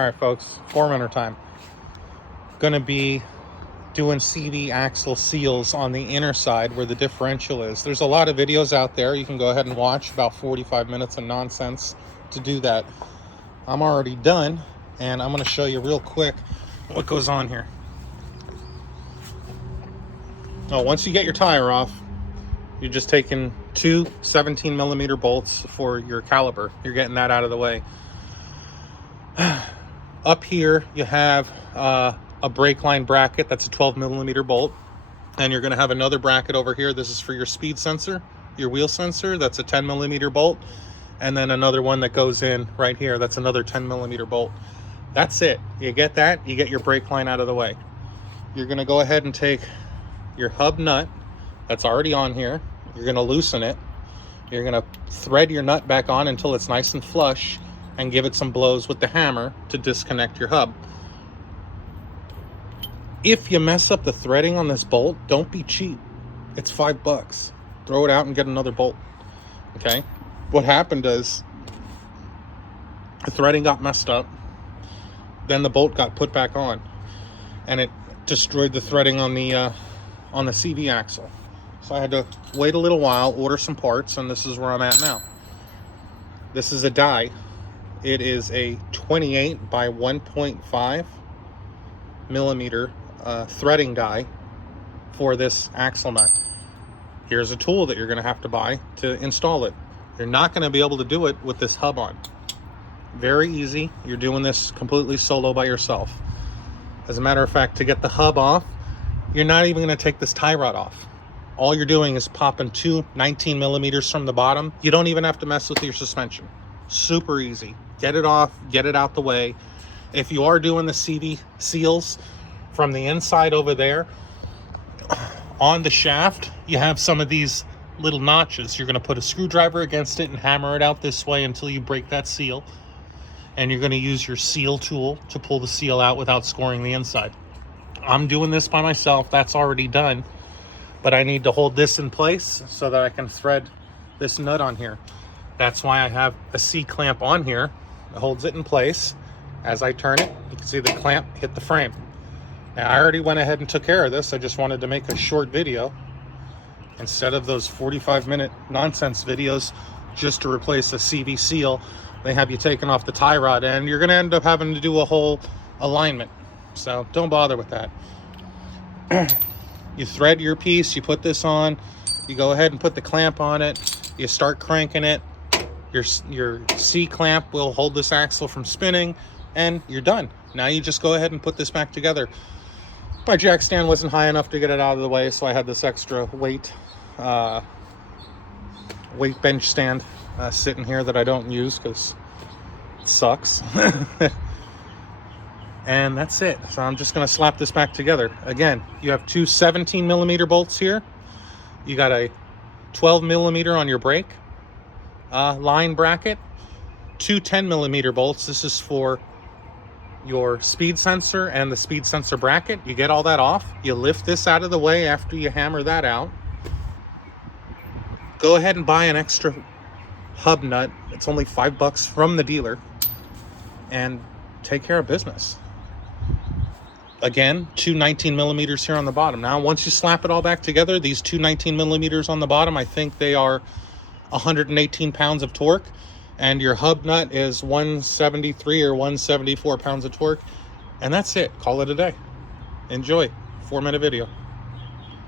All right, folks, 4runner time. Gonna be doing CV axle seals on the inner side where the differential is. There's a lot of videos out there. You can go ahead and watch about 45 minutes of nonsense to do that. I'm already done, and I'm gonna show you real quick what goes on here. Oh, once you get your tire off, you're just taking two 17 millimeter bolts for your caliper. You're getting that out of the way. Up here, you have a brake line bracket. That's a 12 millimeter bolt. And you're going to have another bracket over here. This is for your speed sensor, your wheel sensor. That's a 10 millimeter bolt. And then another one that goes in right here. That's another 10 millimeter bolt. That's it. You get that, you get your brake line out of the way. You're going to go ahead and take your hub nut that's already on here. You're going to loosen it. You're going to thread your nut back on until it's nice and flush, and give it some blows with the hammer to disconnect your hub. If you mess up the threading on this bolt, don't be cheap. It's $5. Throw it out and get another bolt. Okay? What happened is the threading got messed up. Then the bolt got put back on, and it destroyed the threading on the CV axle. So I had to wait a little while, order some parts, and this is where I'm at now. This is a die. It is a 28 by 1.5 millimeter threading die for this axle nut. Here's a tool that you're going to have to buy to install it. You're not going to be able to do it with this hub on. Very easy. You're doing this completely solo by yourself. As a matter of fact, to get the hub off, you're not even going to take this tie rod off. All you're doing is popping two 19 millimeters from the bottom. You don't even have to mess with your suspension. Super easy. Get it off, get it out the way. If you are doing the CV seals from the inside over there, on the shaft, you have some of these little notches. You're going to put a screwdriver against it and hammer it out this way until you break that seal. And you're going to use your seal tool to pull the seal out without scoring the inside. I'm doing this by myself. That's already done. But I need to hold this in place so that I can thread this nut on here. That's why I have a C-clamp on here that holds it in place. As I turn it, you can see the clamp hit the frame. Now, I already went ahead and took care of this. I just wanted to make a short video instead of those 45-minute nonsense videos just to replace a CV seal. They have you taking off the tie rod, and you're going to end up having to do a whole alignment. So don't bother with that. You thread your piece, you put this on, you go ahead and put the clamp on it, you start cranking it. Your C-clamp will hold this axle from spinning, and you're done. Now you just go ahead and put this back together. My jack stand wasn't high enough to get it out of the way, so I had this extra weight bench stand sitting here that I don't use because it sucks. And that's it. So I'm just going to slap this back together. Again, you have two 17 millimeter bolts here. You got a 12 millimeter on your brake line bracket, two 10 millimeter bolts. This is for your speed sensor and the speed sensor bracket. You get all that off. You lift this out of the way after you hammer that out. Go ahead and buy an extra hub nut. It's only $5 from the dealer, and take care of business. Again, two 19 millimeters here on the bottom. Now, once you slap it all back together, these two 19 millimeters on the bottom, I think they are 118 pounds of torque, and your hub nut is 173 or 174 pounds of torque, and that's it. Call it a day. Enjoy. 4-minute video.